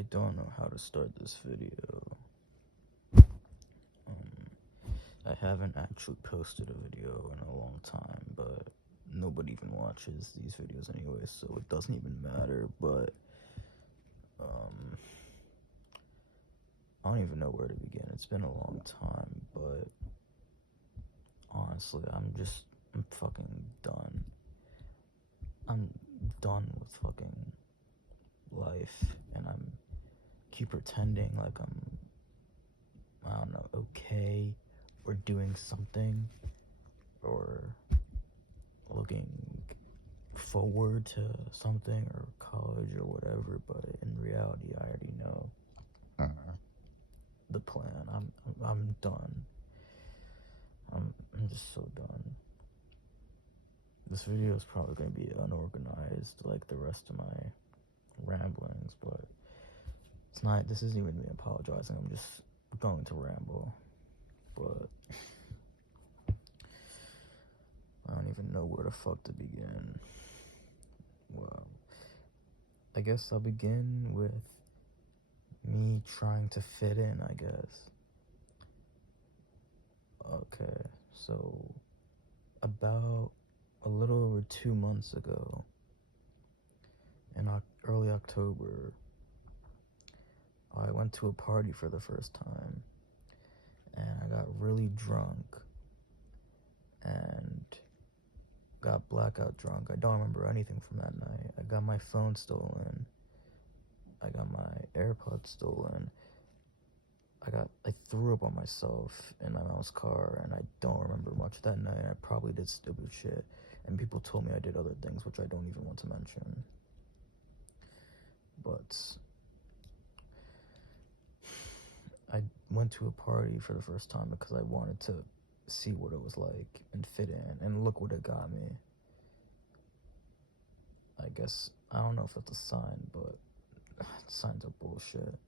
I don't know how to start this video. I haven't actually posted a video in a long time, but nobody even watches these videos anyway, so it doesn't even matter. But I don't even know where to begin. It's been a long time, but honestly, I'm fucking done. I'm done with fucking life, and I'm keep pretending like I don't know, okay, or doing something, or looking forward to something, or college or whatever, but in reality, I already know the plan. I'm done. I'm just so done. This video is probably going to be unorganized like the rest of my ramblings, but it's not. This isn't even me apologizing. I'm just going to ramble, but I don't even know where the fuck to begin. Well, I guess I'll begin with me trying to fit in, I guess. Okay, so about a little over 2 months ago, in early October, I went to a party for the first time, and I got really drunk, and got blackout drunk. I don't remember anything from that night. I got my phone stolen. I got my AirPods stolen. I threw up on myself in my mom's car, and I don't remember much that night. I probably did stupid shit, and people told me I did other things, which I don't even want to mention. But I went to a party for the first time because I wanted to see what it was like and fit in, and look what it got me. I guess, I don't know if that's a sign, but signs are bullshit.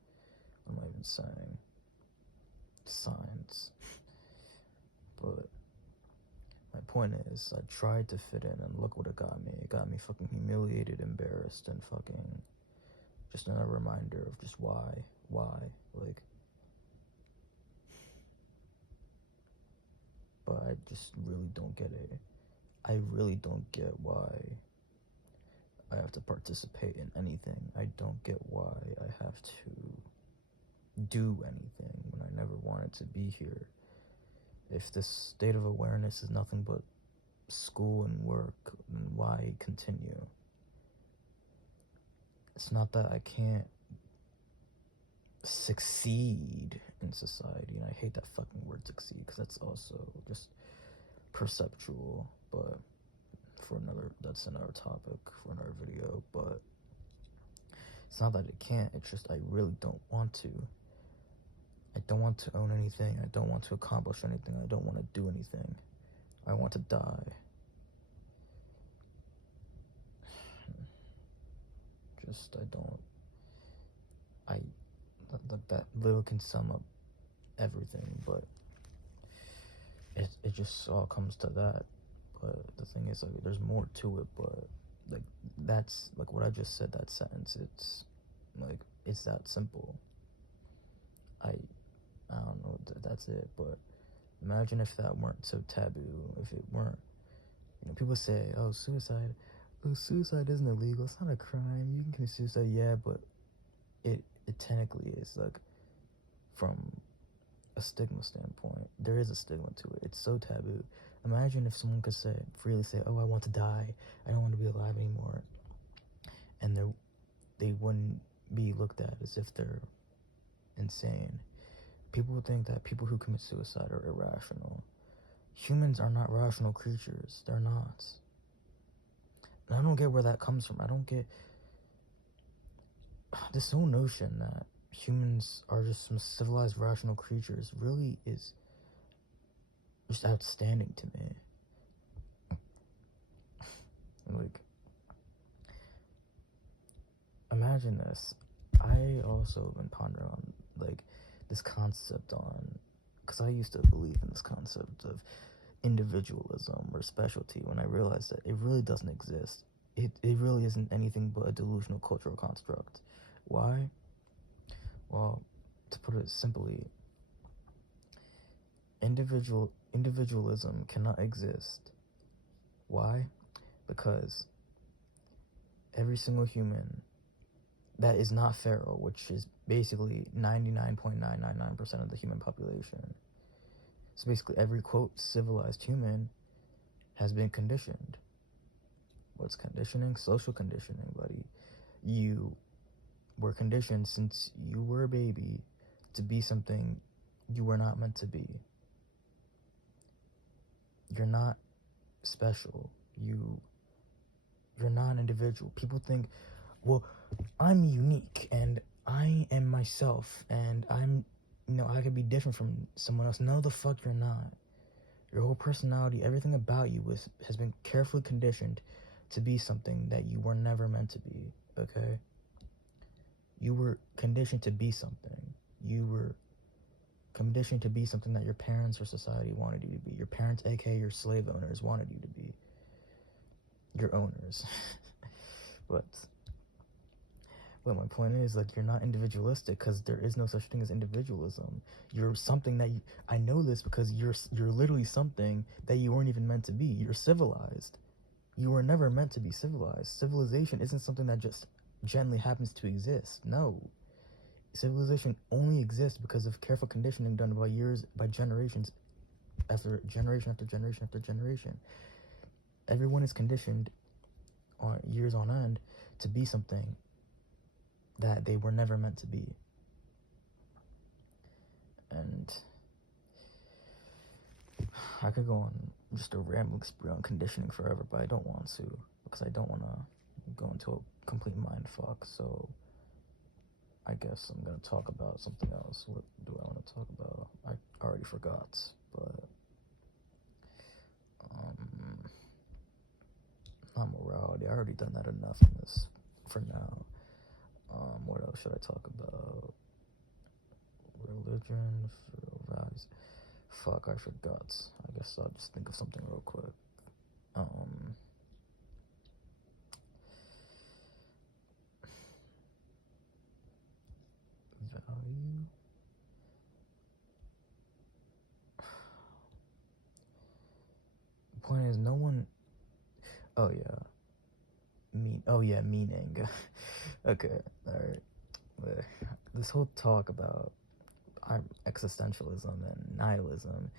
What am I even saying? Signs. But my point is, I tried to fit in, and look what it got me. It got me fucking humiliated, embarrassed, and fucking just another reminder of just why, like. But I just really don't get it. I really don't get why I have to participate in anything. I don't get why I have to do anything when I never wanted to be here. If this state of awareness is nothing but school and work, then why continue? It's not that I can't succeed in society, and I hate that fucking word succeed, because that's also just perceptual, but that's another topic for another video. But it's not that it can't, it's just I really don't want to. I don't want to own anything. I don't want to accomplish anything. I don't want to do anything. I want to die. Just, I don't. That little can sum up everything, but it just all comes to that. But the thing is, like, there's more to it, but like, that's like what I just said, that sentence, it's like, it's that simple. I don't know, that's it. But imagine if that weren't so taboo, if it weren't, people say, oh, suicide isn't illegal, it's not a crime, you can commit suicide. Yeah, but it technically is. Like, from a stigma standpoint, there is a stigma to it. It's so taboo. Imagine if someone could freely say, oh, I want to die, I don't want to be alive anymore, and they wouldn't be looked at as if they're insane. People would think that people who commit suicide are irrational. Humans are not rational creatures. They're not. And I don't get where that comes from. I don't get this whole notion that humans are just some civilized, rational creatures really is just outstanding to me. Like, imagine this. I also have been pondering on, like, this concept because I used to believe in this concept of individualism or specialty, when I realized that it really doesn't exist. It really isn't anything but a delusional cultural construct. Why? Well, to put it simply, individualism cannot exist. Why? Because every single human that is not feral, which is basically 99.999% of the human population. So basically every, quote, civilized human has been conditioned. What's conditioning? Social conditioning, buddy. You were conditioned since you were a baby to be something you were not meant to be. You're not special. You're not an individual. People think, well, I'm unique and I am myself and I could be different from someone else. No, the fuck you're not. Your whole personality, everything about you has been carefully conditioned to be something that you were never meant to be, okay? You were conditioned to be something. You were conditioned to be something that your parents or society wanted you to be. Your parents, aka your slave owners, wanted you to be. Your owners. but my point is, like, you're not individualistic because there is no such thing as individualism. You're something that I know this because you're literally something that you weren't even meant to be. You're civilized. You were never meant to be civilized. Civilization isn't something that just gently happens to exist. No. Civilization only exists because of careful conditioning done by generations after generation after generation after generation. Everyone is conditioned on years on end to be something that they were never meant to be. And I could go on just a rambling spree on conditioning forever, but I don't want to, because I don't want to go into a complete mind fuck. So I guess I'm going to talk about something else. What do I want to talk about? I already forgot, but not morality. I already done that enough in this for now. What else should I talk about? Religion, values. Fuck, I forgot. I guess I'll just think of something real quick. Value. The point is, no one. Oh yeah. Meaning. Okay, alright. This whole talk about existentialism and nihilism,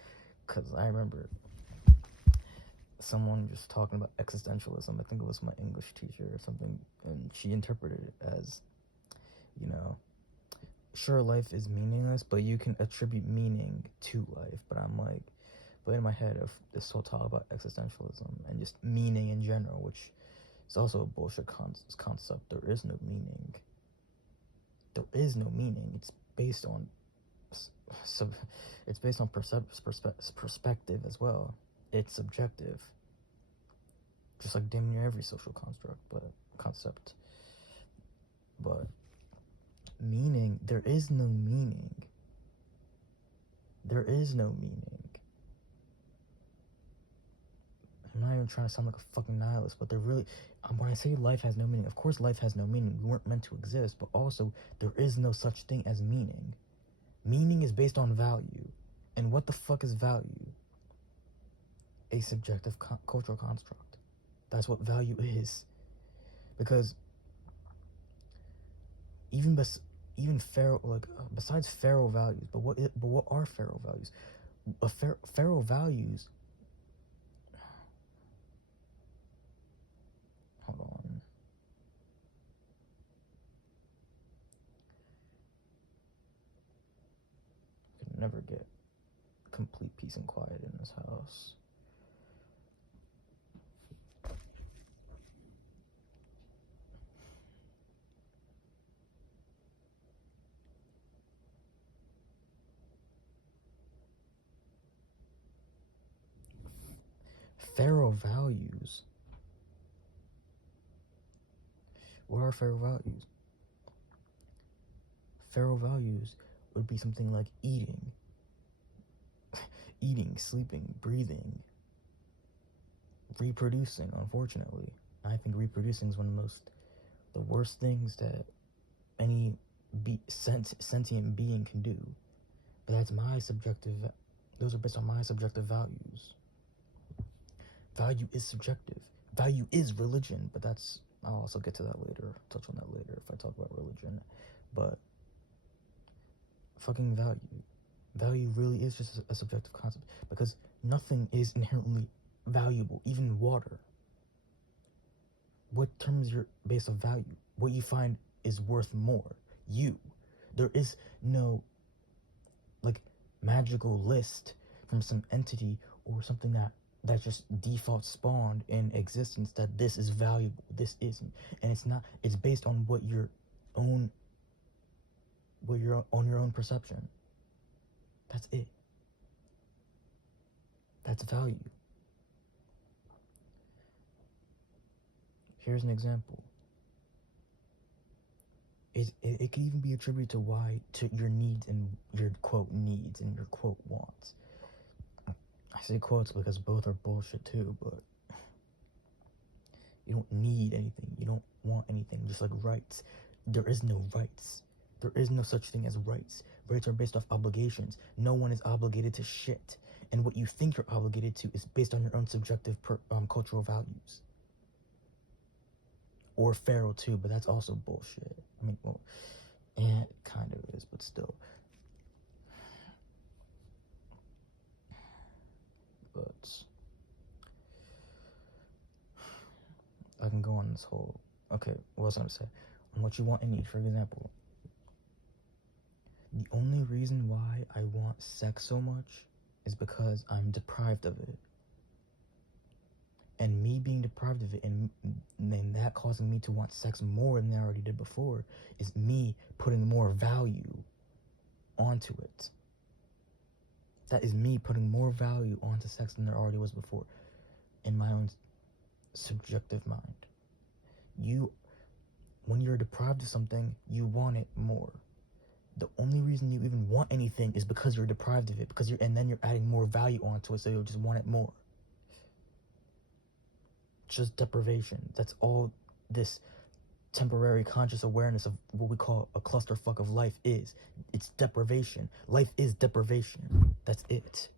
because I remember someone just talking about existentialism. I think it was my English teacher or something, and she interpreted it as, sure, life is meaningless, but you can attribute meaning to life. But I'm like, but in my head of this whole talk about existentialism and just meaning in general, which is also a bullshit concept. There is no meaning. There is no meaning. It's based on perspective as well. It's subjective, just like damn near every social concept. But meaning, there is no meaning. There is no meaning. I'm not even trying to sound like a fucking nihilist, but when I say life has no meaning, of course life has no meaning. We weren't meant to exist, but also there is no such thing as meaning. Meaning is based on value. And what the fuck is value? A subjective cultural construct. That's what value is. Because besides feral values, but what are feral values? Feral values. Hold on. I can never get complete peace and quiet in this house. Feral values. What are feral values? Feral values would be something like eating, sleeping, breathing, reproducing, unfortunately. I think reproducing is one of the worst things that any sentient being can do. But that's my subjective. Those are based on my subjective values. Value is subjective. Value is religion, but that's, I'll also get to that later, touch on that later if I talk about religion. But fucking value really is just a subjective concept, because nothing is inherently valuable, even water. What determines your base of value? What you find is worth more. You. There is no like magical list from some entity or something that just default spawned in existence that this is valuable, this isn't. And it's not, it's based on what your own perception. That's it. That's value. Here's an example. It can even be attributed to your needs and your quote needs and your quote wants. I say quotes because both are bullshit too, but you don't need anything. You don't want anything, just like rights. There is no rights. There is no such thing as rights. Rights are based off obligations. No one is obligated to shit. And what you think you're obligated to is based on your own subjective cultural values. Or feral too, but that's also bullshit. I mean, well, and it kind of is, but still. But I can go on this whole, okay, what was I gonna say? On what you want and need, for example. The only reason why I want sex so much is because I'm deprived of it. And me being deprived of it, and then that causing me to want sex more than I already did before, is me putting more value onto it. That is me putting more value onto sex than there already was before, in my own subjective mind. When you're deprived of something, you want it more. The only reason you even want anything is because you're deprived of it, and then you're adding more value onto it, so you'll just want it more. Just deprivation. That's all this temporary conscious awareness of what we call a clusterfuck of life is. It's deprivation. Life is deprivation. That's it.